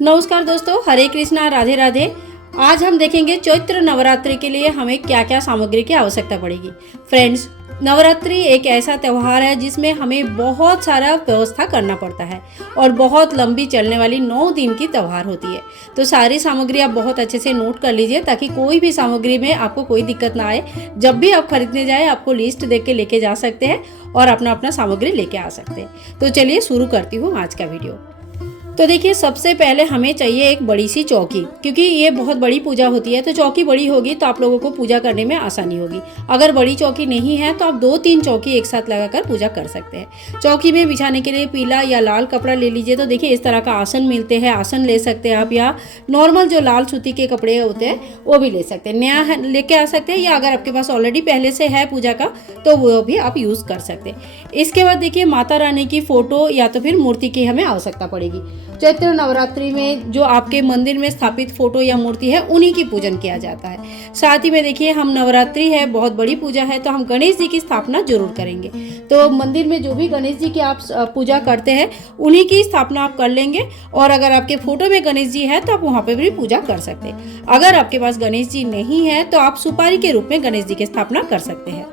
नमस्कार दोस्तों, हरे कृष्णा, राधे राधे। आज हम देखेंगे चैत्र नवरात्रि के लिए हमें क्या क्या सामग्री की आवश्यकता पड़ेगी। फ्रेंड्स, नवरात्रि एक ऐसा त्यौहार है जिसमें हमें बहुत सारा व्यवस्था करना पड़ता है और बहुत लंबी चलने वाली 9 दिन की त्यौहार होती है। तो सारी सामग्री आप बहुत अच्छे से नोट कर लीजिए ताकि कोई भी सामग्री में आपको कोई दिक्कत ना आए। जब भी आप खरीदने जाए आपको लिस्ट देख के लेके जा सकते हैं और अपना अपना सामग्री लेके आ सकते हैं। तो चलिए शुरू करती हूँ आज का वीडियो। तो देखिए, सबसे पहले हमें चाहिए एक बड़ी सी चौकी, क्योंकि ये बहुत बड़ी पूजा होती है। तो चौकी बड़ी होगी तो आप लोगों को पूजा करने में आसानी होगी। अगर बड़ी चौकी नहीं है तो आप 2-3 चौकी एक साथ लगाकर पूजा कर सकते हैं। चौकी में बिछाने के लिए पीला या लाल कपड़ा ले लीजिए। तो देखिए, इस तरह का आसन मिलते हैं, आसन ले सकते हैं आप, या नॉर्मल जो लाल सूती के कपड़े होते हैं वो भी ले सकते हैं। नया लेके आ सकते हैं, या अगर आपके पास ऑलरेडी पहले से है पूजा का तो वो भी आप यूज़ कर सकते हैं। इसके बाद देखिए, माता रानी की फ़ोटो या तो फिर मूर्ति की हमें आवश्यकता पड़ेगी। चैत्र नवरात्रि में जो आपके मंदिर में स्थापित फोटो या मूर्ति है उन्हीं की पूजन किया जाता है। साथ ही में देखिए, हम नवरात्रि है, बहुत बड़ी पूजा है, तो हम गणेश जी की स्थापना जरूर करेंगे। तो मंदिर में जो भी गणेश जी की आप पूजा करते हैं उन्हीं की स्थापना आप कर लेंगे। और अगर आपके फोटो में गणेश जी है तो आप वहाँ पे भी पूजा कर सकते हैं। अगर आपके पास गणेश जी नहीं है तो आप सुपारी के रूप में गणेश जी की स्थापना कर सकते हैं।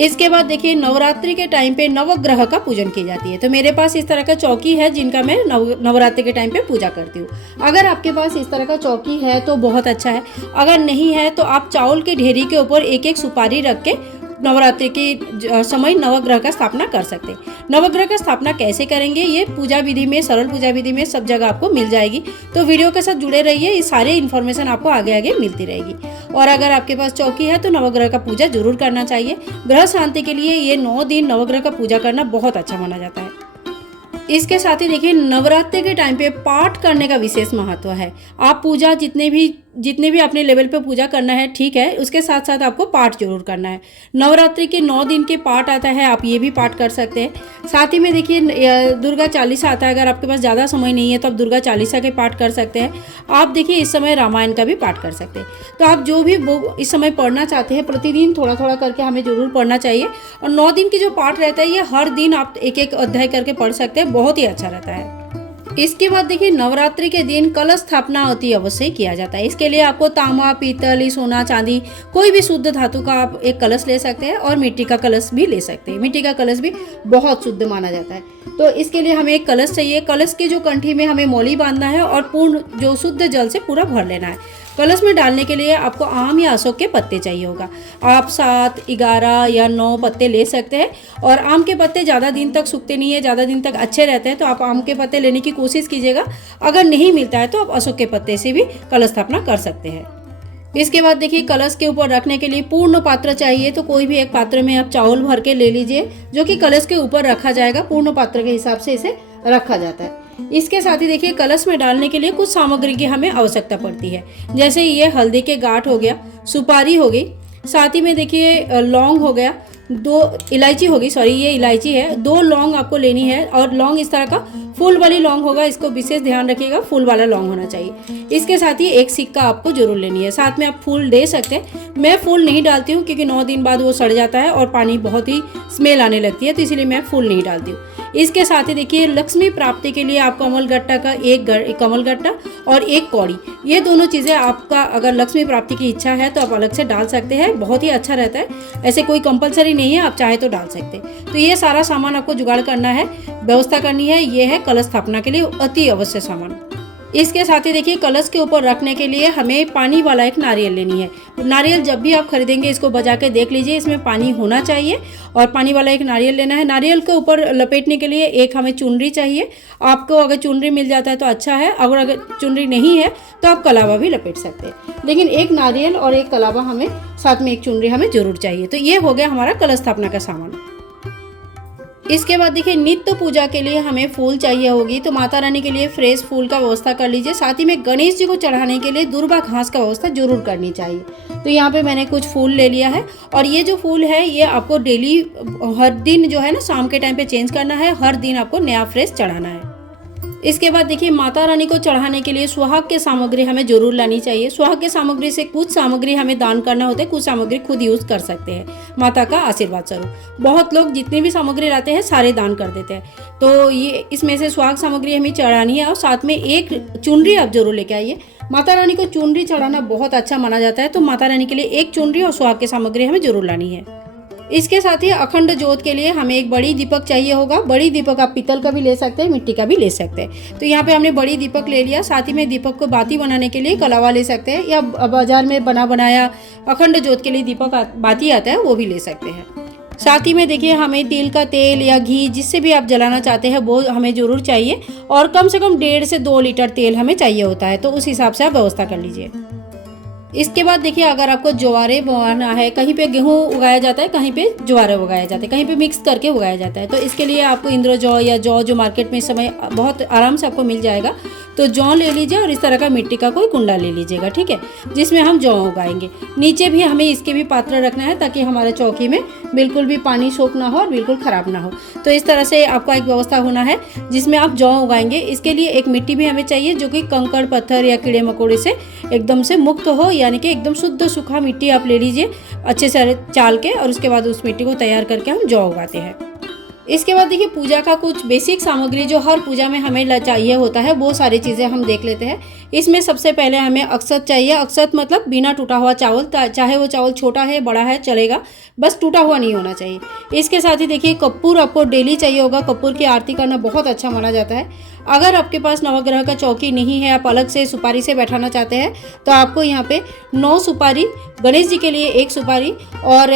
इसके बाद देखिए, नवरात्रि के टाइम पे नवग्रह का पूजन की जाती है। तो मेरे पास इस तरह का चौकी है जिनका मैं नवरात्रि के टाइम पे पूजा करती हूँ। अगर आपके पास इस तरह का चौकी है तो बहुत अच्छा है। अगर नहीं है तो आप चावल के ढेरी के ऊपर एक एक सुपारी रख के नवरात्रि के समय नवग्रह का स्थापना कर सकते हैं। नवग्रह का स्थापना कैसे करेंगे ये पूजा विधि में, सरल पूजा विधि में सब जगह आपको मिल जाएगी। तो वीडियो के साथ जुड़े रहिए, ये सारे इन्फॉर्मेशन आपको आगे आगे मिलती रहेगी। और अगर आपके पास चौकी है तो नवग्रह का पूजा जरूर करना चाहिए। ग्रह शांति के लिए ये 9 दिन नवग्रह का पूजा करना बहुत अच्छा माना जाता है। इसके साथ ही देखिए, नवरात्रि के टाइम पे पाठ करने का विशेष महत्व है। आप पूजा जितने भी अपने लेवल पे पूजा करना है, ठीक है, उसके साथ साथ आपको पाठ जरूर करना है। नवरात्रि के 9 दिन के पाठ आता है, आप ये भी पाठ कर सकते हैं। साथ ही में देखिए, दुर्गा चालीसा आता है। अगर आपके पास ज़्यादा समय नहीं है तो आप दुर्गा चालीसा के पाठ कर सकते हैं। आप देखिए, इस समय रामायण का भी पाठ कर सकते हैं। तो आप जो भी वो इस समय पढ़ना चाहते हैं, प्रतिदिन थोड़ा थोड़ा करके हमें जरूर पढ़ना चाहिए। और 9 दिन की जो पाठ रहता है ये हर दिन आप एक एक अध्याय करके पढ़ सकते हैं, बहुत ही अच्छा रहता है। इसके बाद देखिए, नवरात्रि के दिन कलश स्थापना अति अवश्य किया जाता है। इसके लिए आपको तांबा, पीतल, सोना, चांदी, कोई भी शुद्ध धातु का आप एक कलश ले सकते हैं और मिट्टी का कलश भी ले सकते हैं। मिट्टी का कलश भी बहुत शुद्ध माना जाता है। तो इसके लिए हमें एक कलश चाहिए। कलश की जो कंठी में हमें मौली बांधना है और पूर्ण जो शुद्ध जल से पूरा भर लेना है। कलश में डालने के लिए आपको आम या अशोक के पत्ते चाहिए होगा। आप 7, 11 या 9 पत्ते ले सकते हैं। और आम के पत्ते ज़्यादा दिन तक सूखते नहीं है, ज़्यादा दिन तक अच्छे रहते हैं, तो आप आम के पत्ते लेने की कोशिश कीजिएगा। अगर नहीं मिलता है तो आप अशोक के पत्ते से भी कलश स्थापना कर सकते हैं। इसके बाद देखिए, कलश के ऊपर रखने के लिए पूर्ण पात्र चाहिए। तो कोई भी एक पात्र में आप चावल भर के ले लीजिए, जो कि कलश के ऊपर रखा जाएगा। पूर्ण पात्र के हिसाब से इसे रखा जाता है। इसके साथ ही देखिए, कलश में डालने के लिए कुछ सामग्री की हमें आवश्यकता पड़ती है। जैसे ये हल्दी के गांठ हो गया, सुपारी हो गई, साथ ही में देखिए लौंग हो गया, 2 इलायची होगी, सॉरी ये इलायची है, 2 लौंग आपको लेनी है। और लौंग इस तरह का फूल वाली लौंग होगा, इसको विशेष ध्यान रखिएगा, फूल वाला लौंग होना चाहिए। इसके साथ ही एक सिक्का आपको जरूर लेनी है। साथ में आप फूल दे सकते हैं। मैं फूल नहीं डालती हूँ क्योंकि 9 दिन बाद वो सड़ जाता है और पानी बहुत ही स्मेल आने लगती है, तो इसीलिए मैं फूल नहीं डालती हूँ। इसके साथ ही देखिए, लक्ष्मी प्राप्ति के लिए आप कमलगट्टा का एक कमलगट्टा और एक कौड़ी, ये दोनों चीज़ें आपका अगर लक्ष्मी प्राप्ति की इच्छा है तो आप अलग से डाल सकते हैं, बहुत ही अच्छा रहता है। ऐसे कोई कंपलसरी नहीं है, आप चाहे तो डाल सकते हैं। तो ये सारा सामान आपको जुगाड़ करना है, व्यवस्था करनी है। ये है कलश स्थापना के लिए अति अवश्य सामान। इसके साथ ही देखिए, कलश के ऊपर रखने के लिए हमें पानी वाला एक नारियल लेनी है। नारियल जब भी आप खरीदेंगे इसको बजा के देख लीजिए, इसमें पानी होना चाहिए। और पानी वाला एक नारियल लेना है। नारियल के ऊपर लपेटने के लिए एक हमें चुनरी चाहिए। आपको अगर चुनरी मिल जाता है तो अच्छा है, अगर चुनरी नहीं है तो आप कलावा भी लपेट सकते हैं। लेकिन एक नारियल और एक कलावा हमें, साथ में एक चुनरी हमें जरूर चाहिए। तो ये हो गया हमारा कलश स्थापना का सामान। इसके बाद देखिए, नित्य पूजा के लिए हमें फूल चाहिए होगी। तो माता रानी के लिए फ्रेश फूल का व्यवस्था कर लीजिए। साथ ही में गणेश जी को चढ़ाने के लिए दुर्वा घास का व्यवस्था जरूर करनी चाहिए। तो यहाँ पे मैंने कुछ फूल ले लिया है। और ये जो फूल है ये आपको डेली, हर दिन जो है ना, शाम के टाइम पे चेंज करना है। हर दिन आपको नया फ्रेश चढ़ाना है। इसके बाद देखिए माता रानी को चढ़ाने के लिए सुहाग की सामग्री हमें जरूर लानी चाहिए। सुहाग की सामग्री से कुछ सामग्री हमें दान करना होता है, कुछ सामग्री खुद यूज कर सकते हैं माता का आशीर्वाद स्वरूप। बहुत लोग जितनी भी सामग्री लाते हैं सारे दान कर देते हैं। तो ये इसमें से सुहाग सामग्री हमें चढ़ानी है और साथ में एक चुनरी आप जरूर लेके आइए। माता रानी को चुनरी चढ़ाना बहुत अच्छा माना जाता है, तो माता रानी के लिए एक चुनरी और सुहाग की सामग्री हमें जरूर लानी है। इसके साथ ही अखंड ज्योत के लिए हमें एक बड़ी दीपक चाहिए होगा। बड़ी दीपक आप पीतल का भी ले सकते हैं, मिट्टी का भी ले सकते हैं। तो यहाँ पे हमने बड़ी दीपक ले लिया। साथ ही में दीपक को बाती बनाने के लिए कलावा ले सकते हैं, या बाजार में बनाया अखंड ज्योत के लिए दीपक बाती आता है वो भी ले सकते हैं। साथ ही में देखिए हमें तिल का तेल या घी जिससे भी आप जलाना चाहते हैं वो हमें जरूर चाहिए, और कम से कम 1.5 से 2 लीटर तेल हमें चाहिए होता है। तो उस हिसाब से आप व्यवस्था कर लीजिए। इसके बाद देखिए अगर आपको ज्वारे बोना है, कहीं पे गेहूं उगाया जाता है, कहीं पे ज्वारे उगाया जाता है, कहीं पे मिक्स करके उगाया जाता है। तो इसके लिए आपको इंद्र जौ या जौ जो मार्केट में इस समय बहुत आराम से आपको मिल जाएगा, तो जौ ले लीजिए और इस तरह का मिट्टी का कोई कुंडा ले लीजिएगा, ठीक है, जिसमें हम जौ उगाएंगे। नीचे भी हमें इसके भी पात्र रखना है ताकि हमारे चौकी में बिल्कुल भी पानी सोख ना हो और बिल्कुल ख़राब ना हो। तो इस तरह से आपका एक व्यवस्था होना है जिसमें आप जौ उगाएंगे। इसके लिए एक मिट्टी भी हमें चाहिए जो कि कंकड़ पत्थर या कीड़े मकोड़े से एकदम से मुक्त हो, यानी कि एकदम शुद्ध सूखा मिट्टी आप ले लीजिए अच्छे से चाल के, और उसके बाद उस मिट्टी को तैयार करके हम जौ उगाते हैं। इसके बाद देखिए पूजा का कुछ बेसिक सामग्री जो हर पूजा में हमें चाहिए होता है वो सारी चीज़ें हम देख लेते हैं। इसमें सबसे पहले हमें अक्षत चाहिए। अक्षत मतलब बिना टूटा हुआ चावल, चाहे वो चावल छोटा है बड़ा है चलेगा, बस टूटा हुआ नहीं होना चाहिए। इसके साथ ही देखिए कपूर आपको डेली चाहिए होगा। कपूर की आरती करना बहुत अच्छा माना जाता है। अगर आपके पास नवग्रह का चौकी नहीं है, आप अलग से सुपारी से बैठाना चाहते हैं, तो आपको यहाँ पे 9 सुपारी, गणेश जी के लिए 1 सुपारी, और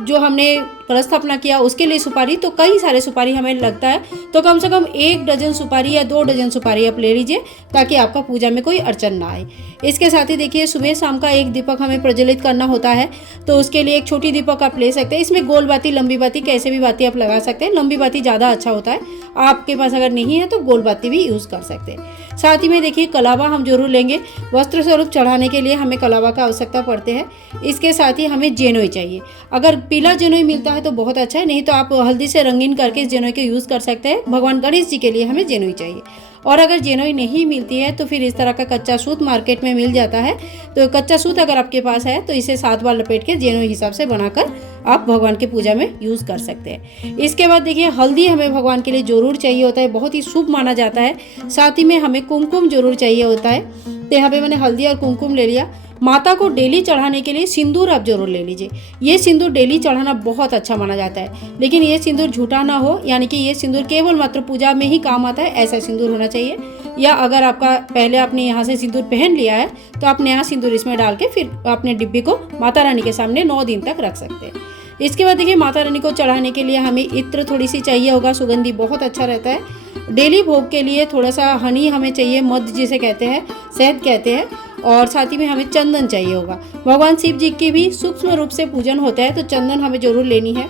जो हमने कलश स्थापना किया उसके लिए सुपारी, तो कई सारे सुपारी हमें लगता है, तो कम से कम 1 डजन सुपारी या 2 डजन सुपारी आप ले लीजिए ताकि आपका पूजा में कोई अड़चन ना आए। इसके साथ ही देखिए सुबह शाम का एक दीपक हमें प्रज्वलित करना होता है, तो उसके लिए एक छोटी दीपक आप ले सकते हैं। इसमें गोल बाती, लंबी बाती, कैसे भी बाती आप लगा सकते हैं। लंबी बाती ज़्यादा अच्छा होता है, आपके पास अगर नहीं है तो गोल बाती भी यूज़ कर सकते हैं। साथ ही में देखिए कलावा हम जरूर लेंगे। वस्त्र स्वरूप चढ़ाने के लिए हमें कलावा का आवश्यकता पड़ते हैं। इसके साथ ही हमें जेनोई चाहिए। अगर पीला जेनोई मिलता है तो बहुत अच्छा है, नहीं तो आप हल्दी से रंगीन करके इस जेनोई के यूज़ कर सकते हैं। भगवान गणेश जी के लिए हमें जेनोई चाहिए। और अगर जेनोई नहीं मिलती है तो फिर इस तरह का कच्चा सूत मार्केट में मिल जाता है। तो कच्चा सूत अगर आपके पास है तो इसे 7 बार लपेट के जेनोई हिसाब से बनाकर आप भगवान की पूजा में यूज़ कर सकते हैं। इसके बाद देखिए हल्दी हमें भगवान के लिए जरूर चाहिए होता है, बहुत ही शुभ माना जाता है। साथ ही में हमें कुमकुम जरूर चाहिए होता है। तो यहाँ पे मैंने हल्दी और कुमकुम ले लिया। माता को डेली चढ़ाने के लिए सिंदूर आप जरूर ले लीजिए। ये सिंदूर डेली चढ़ाना बहुत अच्छा माना जाता है, लेकिन ये सिंदूर झूठा ना हो, यानी कि ये सिंदूर केवल मात्र पूजा में ही काम आता है, ऐसा सिंदूर होना चाहिए। या अगर आपका पहले आपने यहाँ से सिंदूर पहन लिया है तो आप नया सिंदूर इसमें डाल के फिर अपने डिब्बी को माता रानी के सामने 9 दिन तक रख सकते हैं। इसके बाद देखिए माता रानी को चढ़ाने के लिए हमें इत्र थोड़ी सी चाहिए होगा, सुगंधी बहुत अच्छा रहता है। डेली भोग के लिए थोड़ा सा हनी हमें चाहिए, मध जिसे कहते हैं, शहद कहते हैं, और साथ ही में हमें चंदन चाहिए होगा। भगवान शिव जी की भी सूक्ष्म रूप से पूजन होता है, तो चंदन हमें जरूर लेनी है।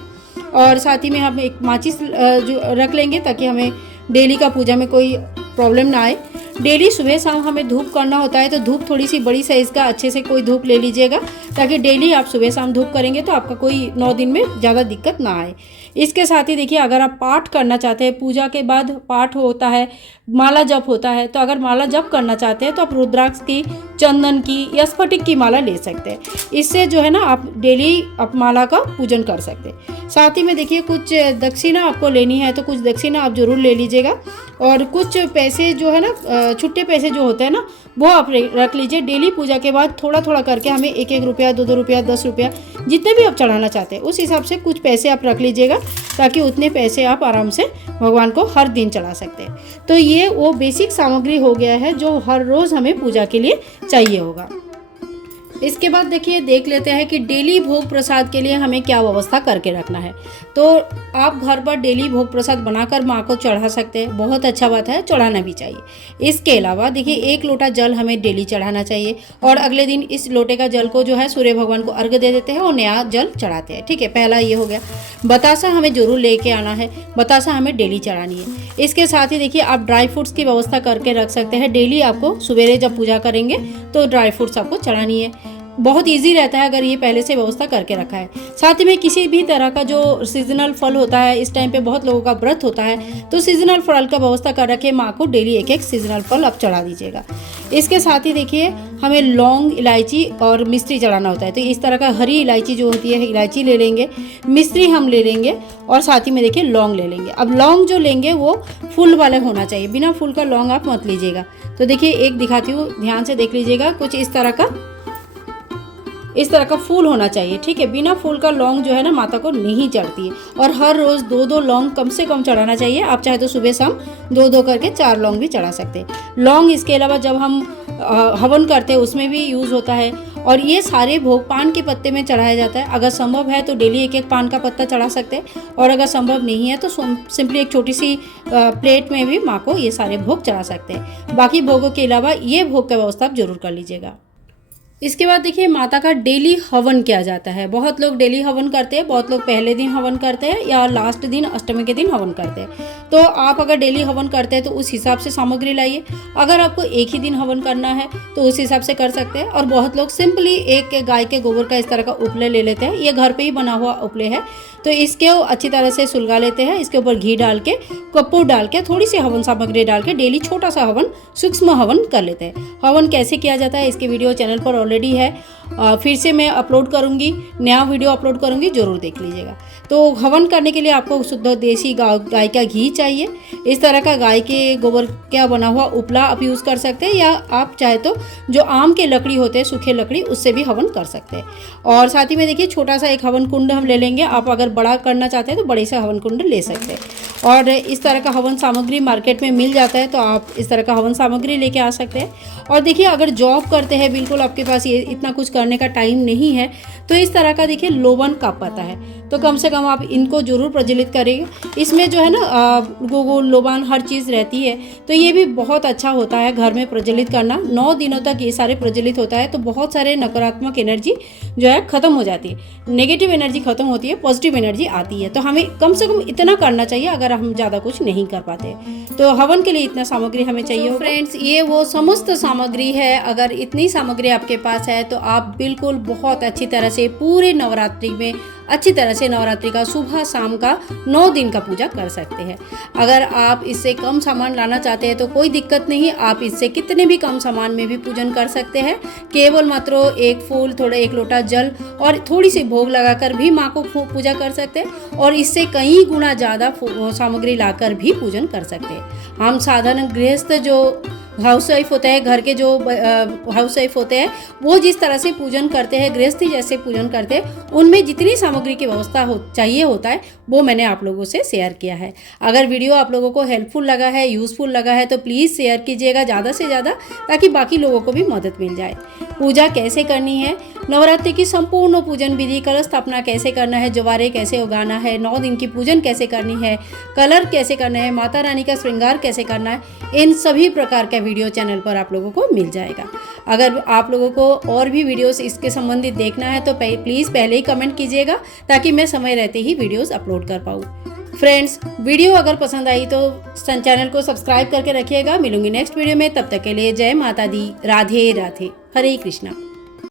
और साथ ही में हम एक माचिस जो रख लेंगे ताकि हमें डेली का पूजा में कोई प्रॉब्लम ना आए। डेली सुबह शाम हमें धूप करना होता है, तो धूप थोड़ी सी बड़ी साइज़ का अच्छे से कोई धूप ले लीजिएगा ताकि डेली आप सुबह शाम धूप करेंगे तो आपका कोई 9 दिन में ज़्यादा दिक्कत ना आए। इसके साथ ही देखिए अगर आप पाठ करना चाहते हैं, पूजा के बाद पाठ होता है, माला जप होता है, तो अगर माला जप करना चाहते हैं तो आप रुद्राक्ष की, चंदन की या स्फटिक की माला ले सकते हैं। इससे जो है ना आप डेली आप माला का पूजन कर सकते हैं। साथ ही में देखिए कुछ दक्षिणा आपको लेनी है, तो कुछ दक्षिणा आप जरूर ले लीजिएगा। और कुछ पैसे जो है ना, छुट्टे पैसे जो होते हैं ना, वो आप रख लीजिए। डेली पूजा के बाद थोड़ा थोड़ा करके हमें 1-1 रुपया, 2-2 रुपया, 10 रुपया, जितने भी आप चढ़ाना चाहते हैं उस हिसाब से कुछ पैसे आप रख लीजिएगा ताकि उतने पैसे आप आराम से भगवान को हर दिन चढ़ा सकते हैं। तो ये वो बेसिक सामग्री हो गया है जो हर रोज़ हमें पूजा के लिए चाहिए होगा। इसके बाद देखिए देख लेते हैं कि डेली भोग प्रसाद के लिए हमें क्या व्यवस्था करके रखना है। तो आप घर पर डेली भोग प्रसाद बनाकर माँ को चढ़ा सकते हैं, बहुत अच्छा बात है, चढ़ाना भी चाहिए। इसके अलावा देखिए 1 लोटा जल हमें डेली चढ़ाना चाहिए, और अगले दिन इस लोटे का जल को जो है सूर्य भगवान को अर्घ्य दे देते हैं और नया जल चढ़ाते हैं। ठीक है, पहला ये हो गया। बतासा हमें जरूर लेके आना है, बतासा हमें डेली चढ़ानी है। इसके साथ ही देखिए आप ड्राई फ्रूट्स की व्यवस्था करके रख सकते हैं। डेली आपको सवेरे जब पूजा करेंगे तो ड्राई फ्रूट्स आपको चढ़ानी है। बहुत इजी रहता है अगर ये पहले से व्यवस्था करके रखा है। साथ ही में किसी भी तरह का जो सीजनल फल होता है, इस टाइम पे बहुत लोगों का व्रत होता है, तो सीजनल फल का व्यवस्था कर रखे, माँ को डेली एक एक सीजनल फल आप चढ़ा दीजिएगा। इसके साथ ही देखिए हमें लौंग, इलायची और मिश्री चढ़ाना होता है, तो इस तरह का हरी इलायची जो होती है, इलायची ले लेंगे, मिश्री हम ले लेंगे और साथ ही में देखिए लौंग ले लेंगे। अब लौंग जो लेंगे वो फूल वाले होना चाहिए, बिना फूल का लौंग आप मत लीजिएगा। तो देखिए एक दिखाती हूँ, ध्यान से देख लीजिएगा, कुछ इस तरह का फूल होना चाहिए, ठीक है। बिना फूल का लौंग जो है ना माता को नहीं चढ़ती है। और हर रोज़ 2-2 लौंग कम से कम चढ़ाना चाहिए। आप चाहे तो सुबह शाम 2-2 करके 4 लौंग भी चढ़ा सकते हैं। लौंग इसके अलावा जब हम हवन करते हैं उसमें भी यूज़ होता है। और ये सारे भोग पान के पत्ते में चढ़ाया जाता है। अगर संभव है तो डेली एक एक पान का पत्ता चढ़ा सकते हैं, और अगर संभव नहीं है तो सिंपली एक छोटी सी प्लेट में भी माँ को ये सारे भोग चढ़ा सकते हैं। बाकी भोगों के अलावा ये भोग का व्यवस्था आप जरूर कर लीजिएगा। इसके बाद देखिए माता का डेली हवन किया जाता है। बहुत लोग डेली हवन करते हैं, बहुत लोग पहले दिन हवन करते हैं या लास्ट दिन अष्टमी के दिन हवन करते हैं। तो आप अगर डेली हवन करते हैं तो उस हिसाब से सामग्री लाइए। अगर आपको एक ही दिन हवन करना है तो उस हिसाब से कर सकते हैं। और बहुत लोग सिंपली एक गाय के गोबर का इस तरह का उपले ले लेते हैं। ये घर पे ही बना हुआ उपले है, तो इसके अच्छी तरह से सुलगा लेते हैं। इसके ऊपर घी डाल के, कपूर डाल के, थोड़ी सी हवन सामग्री डाल के डेली छोटा सा हवन, सूक्ष्म हवन कर लेते हैं। हवन कैसे किया जाता है इसकी वीडियो चैनल पर ऑलरेडी है, फिर से मैं अपलोड करूंगी, नया वीडियो अपलोड करूंगी, जरूर देख लीजिएगा। तो हवन करने के लिए आपको शुद्ध देसी गाय का घी चाहिए। इस तरह का गाय के गोबर का बना हुआ उपला आप यूज़ कर सकते हैं, या आप चाहे तो जो आम के लकड़ी होते हैं, सूखे लकड़ी, उससे भी हवन कर सकते हैं। और साथ ही में देखिए छोटा सा एक हवन कुंड हम ले लेंगे। आप अगर बड़ा करना चाहते हैं तो बड़े से हवन कुंड ले सकते हैं। और इस तरह का हवन सामग्री मार्केट में मिल जाता है, तो आप इस तरह का हवन सामग्री लेके आ सकते हैं। और देखिए अगर जॉब करते हैं, बिल्कुल आपके पास ये इतना कुछ करने का टाइम नहीं है, तो इस तरह का देखिए लोबन का पता है, तो कम से कम आप इनको जरूर प्रज्वलित करिए। इसमें जो है ना गोगो लोबान हर चीज़ रहती है, तो ये भी बहुत अच्छा होता है घर में प्रज्वलित करना। 9 दिनों तक ये सारे प्रज्वलित होता है, तो बहुत सारे नकारात्मक एनर्जी जो है ख़त्म हो जाती है, नेगेटिव एनर्जी ख़त्म होती है, पॉजिटिव एनर्जी आती है। तो हमें कम से कम इतना करना चाहिए अगर हम ज़्यादा कुछ नहीं कर पाते। तो हवन के लिए इतना सामग्री हमें चाहिए। फ्रेंड्स, ये वो समस्त सामग्री है। अगर इतनी सामग्री आपके पास है तो आप बिल्कुल बहुत अच्छी तरह से पूरे नवरात्रि में अच्छी तरह से नवरात्रि का सुबह शाम का 9 दिन का पूजा कर सकते हैं। अगर आप इससे कम सामान लाना चाहते हैं तो कोई दिक्कत नहीं, आप इससे कितने भी कम सामान में भी पूजन कर सकते हैं। केवल मात्र एक फूल, थोड़ा 1 लोटा जल और थोड़ी सी भोग लगाकर भी माँ को पूजा कर सकते हैं, और इससे कई गुना ज़्यादा सामग्री लाकर भी पूजन कर सकते हैं। हम साधारण गृहस्थ जो हाउस वाइफ होते हैं, घर के जो हाउस वाइफ होते हैं, वो जिस तरह से पूजन करते हैं, गृहस्थी जैसे पूजन करते हैं, उनमें जितनी सामग्री की व्यवस्था चाहिए होता है वो मैंने आप लोगों से शेयर किया है। अगर वीडियो आप लोगों को हेल्पफुल लगा है, यूज़फुल लगा है, तो प्लीज़ शेयर कीजिएगा ज़्यादा से ज़्यादा, ताकि बाकी लोगों को भी मदद मिल जाए। पूजा कैसे करनी है, नवरात्रि की संपूर्ण पूजन विधि, कलश स्थापना कैसे करना है, जवारे कैसे उगाना है, 9 दिन की पूजन कैसे करनी है, कलर कैसे करना है, माता रानी का श्रृंगार कैसे करना है, इन सभी प्रकार का वीडियो चैनल पर आप लोगों को मिल जाएगा। अगर आप लोगों को और भी वीडियोस इसके संबंधित देखना है तो प्लीज़ पहले ही कमेंट कीजिएगा, ताकि मैं समय रहते ही वीडियोस अपलोड कर पाऊँ। फ्रेंड्स, वीडियो अगर पसंद आई तो चैनल को सब्सक्राइब करके रखिएगा। मिलूंगी नेक्स्ट वीडियो में, तब तक के लिए जय माता दी, राधे राधे, हरे कृष्णा।